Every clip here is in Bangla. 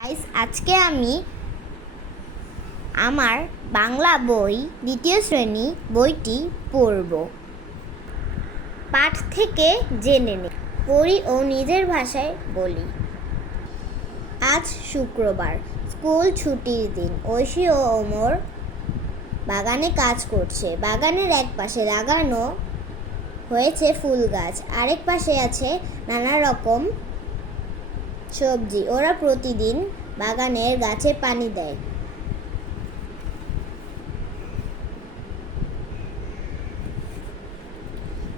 গাইস, আজকে আমি আমার বাংলা বই দ্বিতীয় শ্রেণী বইটি পড়ব। পাঠ থেকে জেনে নে, পড়ি ও নিজের ভাষায় বলি। আজ শুক্রবার, স্কুল ছুটির দিন। ঐশী ও ওমর বাগানে কাজ করছে। বাগানের এক পাশে লাগানো হয়েছে ফুল গাছ, আরেক পাশে আছে নানা রকম সবজি। ওরা প্রতিদিন বাগানের গাছে পানি দেয়।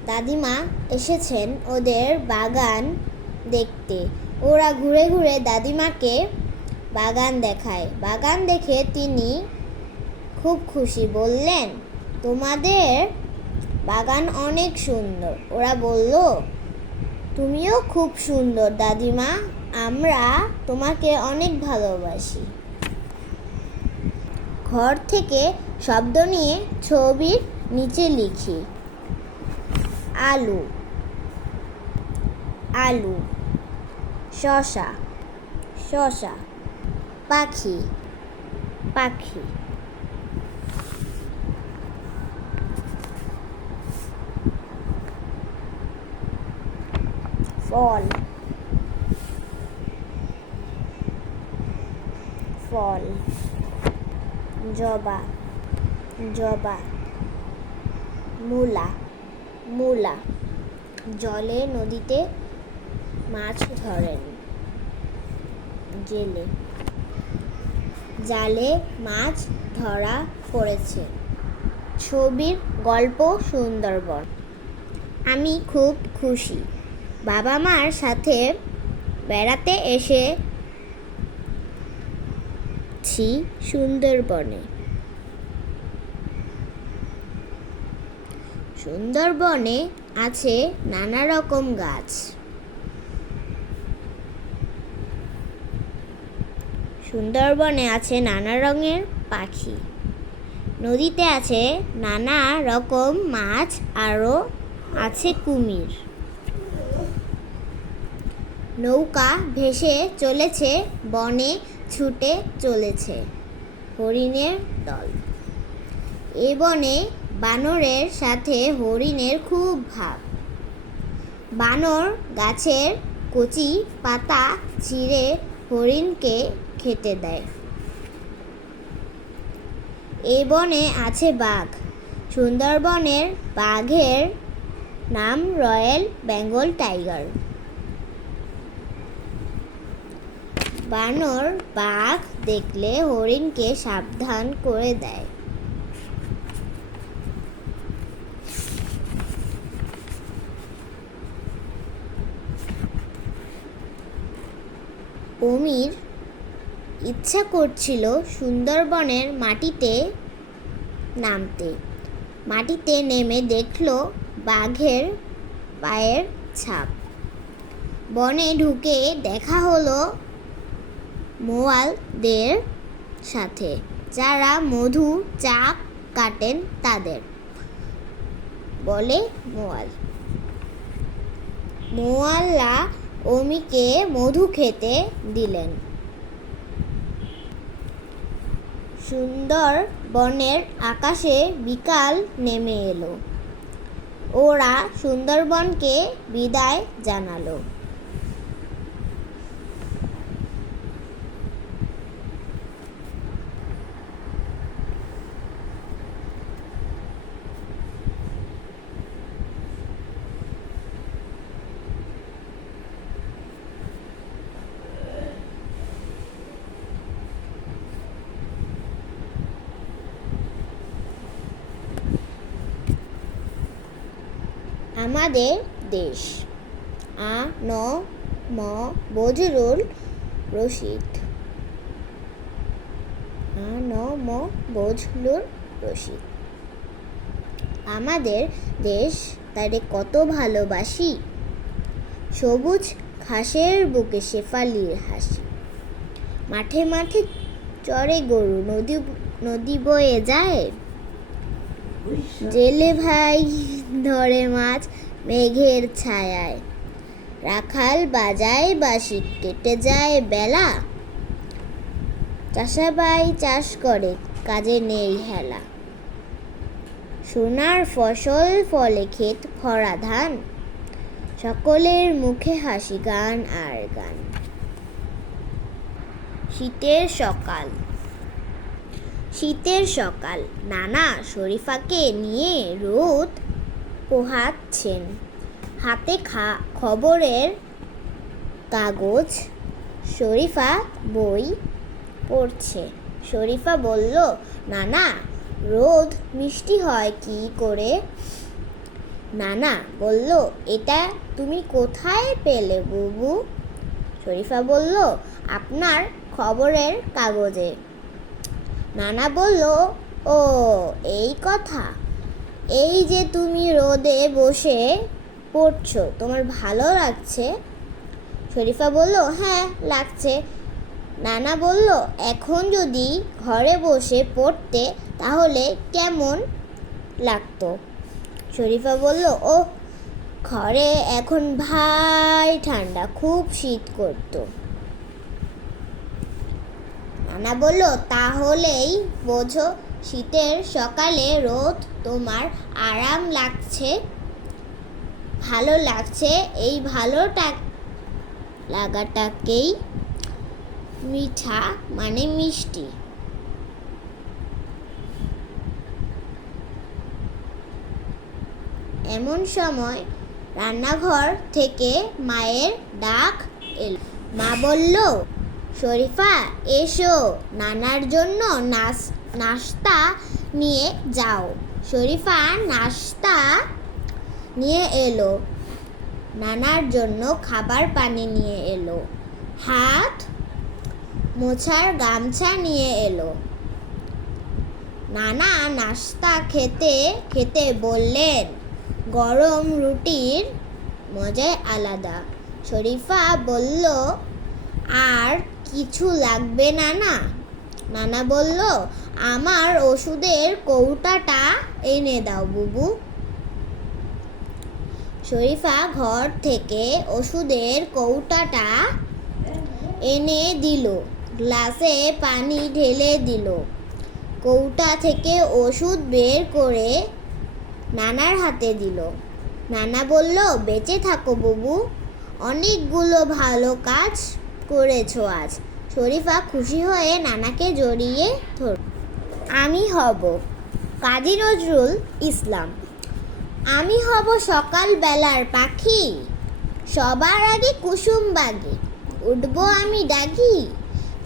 দাদিমা এসেছেন ওদের বাগান দেখতে। ওরা ঘুরে ঘুরে দাদিমাকে বাগান দেখায়। বাগান দেখে তিনি খুব খুশি। বললেন, তোমাদের বাগান অনেক সুন্দর। ওরা বলল, তুমিও খুব সুন্দর দাদিমা, আমরা তোমাকে অনেক ভালোবাসি। ঘর থেকে শব্দ নিয়ে ছবির নিচে লিখি। আলু, আলু। শসা, শসা। পাখি, পাখি। ফল, ফল। জবা, জবা। মূলা, মূলা। জলে নদীতে মাছ ধরেন জেলে। জালে মাছ ধরা পড়েছে। ছবির গল্প সুন্দরবন। আমি খুব খুশি। বাবা মার সাথে বেড়াতে এসেছি সুন্দরবনে। সুন্দরবনে আছে নানা রকম গাছ। সুন্দরবনে আছে নানা রঙের পাখি। নদীতে আছে নানা রকম মাছ, আরও আছে কুমির। নৌকা ভেসে চলেছে, বনে ছুটে চলেছে হরিণের দল। এ বনে বানরের সাথে হরিণের খুব ভাব। বানর গাছের কচি পাতা ছিঁড়ে হরিণকে খেতে দেয়। এ বনে আছে বাঘ। সুন্দরবনের বাঘের নাম রয়্যাল বেঙ্গল টাইগার। বানর বাঘ দেখলে হরিণকে সাবধান করে দেয়। অমির ইচ্ছা করছিল সুন্দরবনের মাটিতে নামতে। মাটিতে নেমে দেখল বাঘের পায়ের ছাপ। বনে ঢুকে দেখা হলো মৌয়ালদের সাথে, যারা মধু চাক কাটেন তাদের বলে মৌয়াল। মৌয়ালরা অমিকে মধু খেতে দিলেন। সুন্দর বনের আকাশে বিকাল নেমে এলো। ওরা সুন্দরবনকে বিদায় জানালো। আমাদের দেশ। আ.ন.ম বজলুর রশিদ। আ.ন.ম বজলুর রশিদ। আমাদের দেশ তারে কত ভালোবাসি। সবুজ ঘাসের বুকে শেফালির হাসি। মাঠে মাঠে চরে গরু, নদী বয়ে যায়। জেলে ভাই ধরে মাছ মেঘের ছায়ায়। রাখাল বাজায় বাঁশি, কেটে যায় বেলা। চাষাবাই চাষ করে, কাজে নেই হেলা। সোনার ফসল ফলে ক্ষেত ভরা ধান, সকলের মুখে হাসি গান আর গান। শীতের সকাল। শীতের সকাল, নানা শরীফাকে নিয়ে রোদ পোহাচ্ছেন, হাতে খবরের কাগজ। শরীফা বই পড়ছে। শরীফা বলল, নানা রোদ মিষ্টি হয় কি করে? নানা বলল, এটা তুমি কোথায় পেলে বুবু? শরীফা বলল, আপনার খবরের কাগজে। নানা বলল, ও এই কথা। এই যে তুমি রোদে বসে পড়ছো, তোমার ভালো লাগছে? শরীফা বলল, হ্যাঁ লাগছে। নানা বলল, এখন যদি ঘরে বসে পড়তে তাহলে কেমন লাগতো? শরীফা বলল, ও ঘরে এখন ভাই ঠান্ডা, খুব শীত করতো। নানা বলল, তাহলেই বোঝো শীতের সকালে রোদ তোমার আরাম লাগছে, ভালো লাগছে। এই ভালোটা লাগাটাকেই মিঠা মানে মিষ্টি। এমন সময় রান্নাঘর থেকে মায়ের ডাক এলো। মা বলল, শরীফা এসো, নানার জন্য নাস্তা নিয়ে যাও। শরীফা নাস্তা নিয়ে এলো, নানার জন্য খাবার পানি নিয়ে এলো, হাত মোছার গামছা নিয়ে এলো। নানা নাস্তা খেতে খেতে বললেন, গরম রুটির মজাই আলাদা। শরীফা বলল, আর কিছু লাগবে নানা? নানা বলল, আমার ওষুধের কৌটাটা এনে দাও বুবু। শরীফা ঘর থেকে ওষুধের কৌটাটা এনে দিল, গ্লাসে পানি ঢেলে দিল। কৌটা থেকে ওষুধ বের করে নানার হাতে দিল। নানা বলল, বেঁচে থাকো বুবু, অনেকগুলো ভালো কাজ করেছো আজ। শরীফা খুশি হয়ে নানাকে জড়িয়ে ধরল। আমি হব কাজী নজরুল ইসলাম। আমি হব সকালবেলার পাখি, সবার আগে কুসুম বাগে উঠবো আমি ডাকি।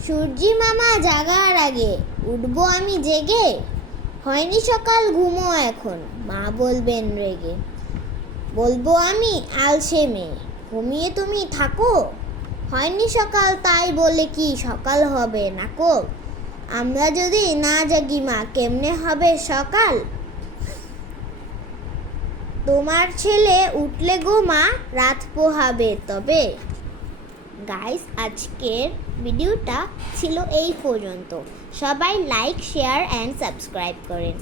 সূর্যি মামা জাগার আগে উঠবো আমি জেগে। হয়নি সকাল ঘুমো এখন, মা বলবেন রেগে। বলবো আমি আলসে মেয়ে, ঘুমিয়ে তুমি থাকো। হয়নি সকাল তাই বলে কি সকাল হবে না কো? আমরা যদি না জাগি মা, কেমনে হবে সকাল? তোমার ছেলে উঠলে গো মা, রাত পোহাবে তবে। গাইস, আজকের ভিডিওটা ছিল এই পর্যন্ত। সবাই লাইক, শেয়ার অ্যান্ড সাবস্ক্রাইব করেন।